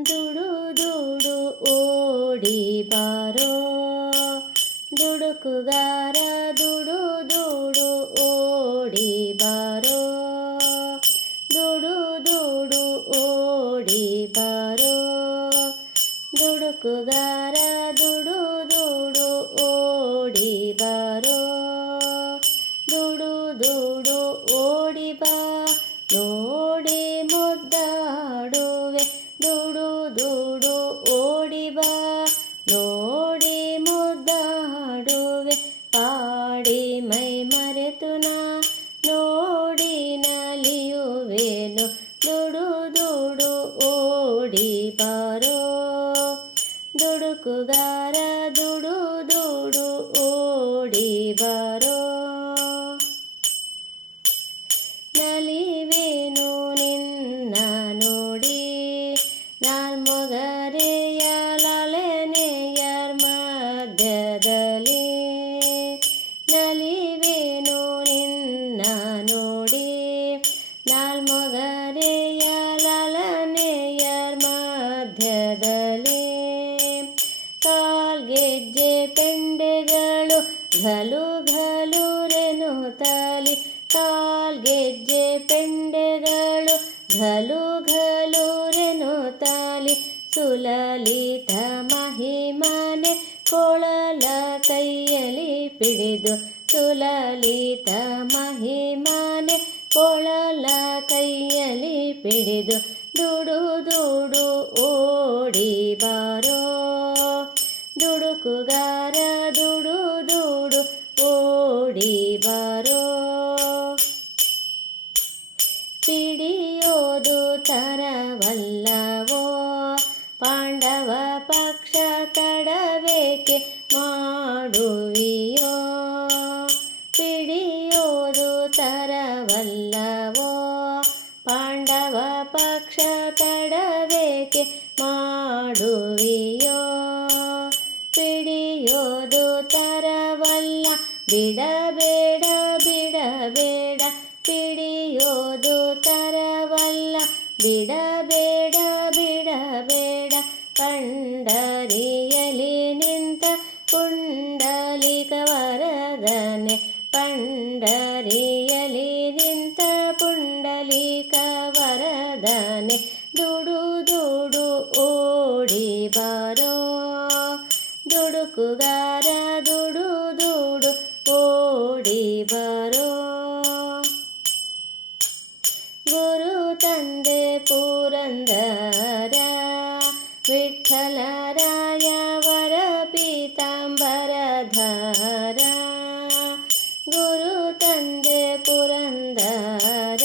ದುಡು ದುಡು ಓಡಿ ಬಾರೋ ದುಡುಕುಗಾರ ದುಡು ದುಡು ಓಡಿ ಬಾರೋ ದುಡು ದುಡು ಓಡಿ ಬಾರೋ ದುಡುಕುಗಾರ ದುಡು ದುಡು ಓಡಿ ಬಾರೋ ದುಡು ದುಡು ಓಡಿ ಬಾ ನೋಡಿ ಮುದ್ದಾಡುವೆ ದುಡು ದುಡು ಓಡಿ ಬಾ ನೋಡಿ ಮುದ್ದಾಡುವೆ ಪಾಡಿ ಮೈ ಮರೆತು ನಾ ನೋಡಿ ನಲಿಯುವೆನು ದುಡು ದುಡು ಓಡಿ ಬಾರೋ ದುಡುಕುಗಾರ ದುಡು ದುಡು ಓಡಿ ಬಾರೋ ನಲಿವೇನು ನಿನ್ನ ನೋಡಿ ನಾಲ್ಮೊಗರೆಯ ಲಾಲನೆಯರ್ ಮಧ್ಯದಲ್ಲಿ ನಲಿವೇನು ನಿನ್ನ ನೋಡಿ ನಾಲ್ಮೊಗರೆಯ ಲಾಲನೆಯರ್ ಮಧ್ಯದಲ್ಲಿ ಕಾಲ್ಗೆಜ್ಜೆ ಪೆಂಡೆಗಳು ಘಲು ಘಲುರೆನುತ್ತಲಿ ಕಾಲ್ಗೆಜ್ಜೆ ಪೆಂಡೆಗಳು ಘಲು ಘಲುರೆನುತ್ತಲಿ ಸುಲಲಿತ ಮಹಿಮನೆ ಕೊಳಲ ಕೈಯಲ್ಲಿ ಪಿಡಿದು ಸುಲಲಿತ ಮಹಿಮನೆ ಕೊಳಲ ಕೈಯಲ್ಲಿ ಪಿಡಿದು ದುಡು ದುಡು ಓಡಿ ಬಾರೋ ದುಡುಕುಗಾರ ದುಡು ದುಡು ಓಡಿ ಬಾರೋ ಪಿಡಿಯೋದು ತರವಲ್ಲವೋ ಪಾಂಡವ ಪಕ್ಷ ತಡಬೇಕೆ ಮಾಡುವಿಯೋ ಪಿಡಿಯೋದು ತರವಲ್ಲವೋ ಪಾಂಡವ ಪಕ್ಷ ತಡಬೇಕೆ ಮಾಡುವಿಯೋ ಪಿಡಿಯೋದು ತರವಲ್ಲ ಬಿಡಬೇಡ ಬಿಡಬೇಡ ಪಿಡಿಯೋದು ತರವಲ್ಲ ಬಿಡಬೇಡ ಬಿಡಬೇಡ ಪಂಡರಿಯಲಿ ನಿಂತ ಪುಂಡಲಿಕ ವರದನೆ ಪಂಡರಿಯಲಿ ನಿಂತ ಪುಂಡಲಿಕ ವರದನೆ ದುಡು ದುಡು ಓಡಿ ಬಾರೋ ದುಡುಕುಗಾರ ದುಡು ದುಡು ಓಡಿ ಬಾರೋ ಗುರು ತಂದೆ ಪುರಂದರ ವಿಠ್ಠಲರಾಯ ವರ ಪೀತಾಂಬರಧಾರ ಗುರು ತಂದೆ ಪುರಂದರ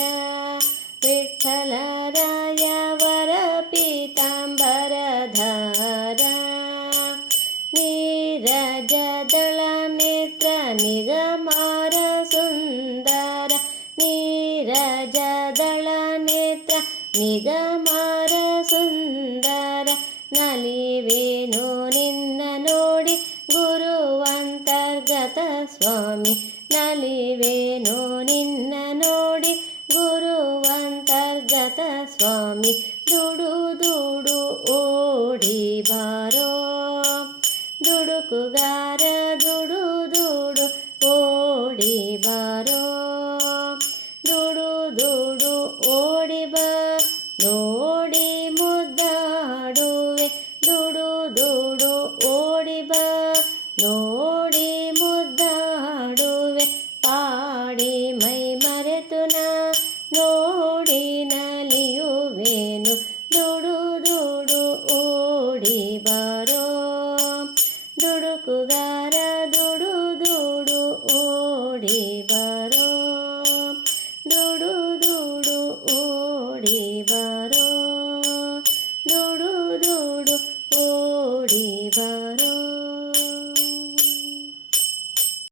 ವಿಠ್ಠಲರಾಯ ವರ ಪೀತಾಂಬರಧಾರ ನೀರಜದಳ ನೇತ್ರ ನಿಗಮಾರ ಸುಂದರ ನೀರಜದಳ ನೇತ್ರ ನಿಗಮಾರ ಸುಂದರ ನಲಿವೇನು ನಿನ್ನ ನೋಡಿ ಗುರುವಂತರ್ಗತ ಸ್ವಾಮಿ ನಲಿವೇನು ನಿನ್ನ ನೋಡಿ ಗುರುವಂತರ್ಗತ ಸ್ವಾಮಿ ದುಡು ದುಡು ಓಡಿ ಬಾರೋ ದುಡುಕುಗಾರ ದುಡು ದುಡು ಓಡಿ ಬಾರೋ ದುಡು ದುಡು ಓಡಿ ಬಾ ನೋಡಿ ಮುದ್ದಾಡುವೆ ದುಡು ದುಡು ಓಡಿ ಬಾ ನೋಡಿ ಮುದ್ದಾಡುವೆ ಪಾಡಿ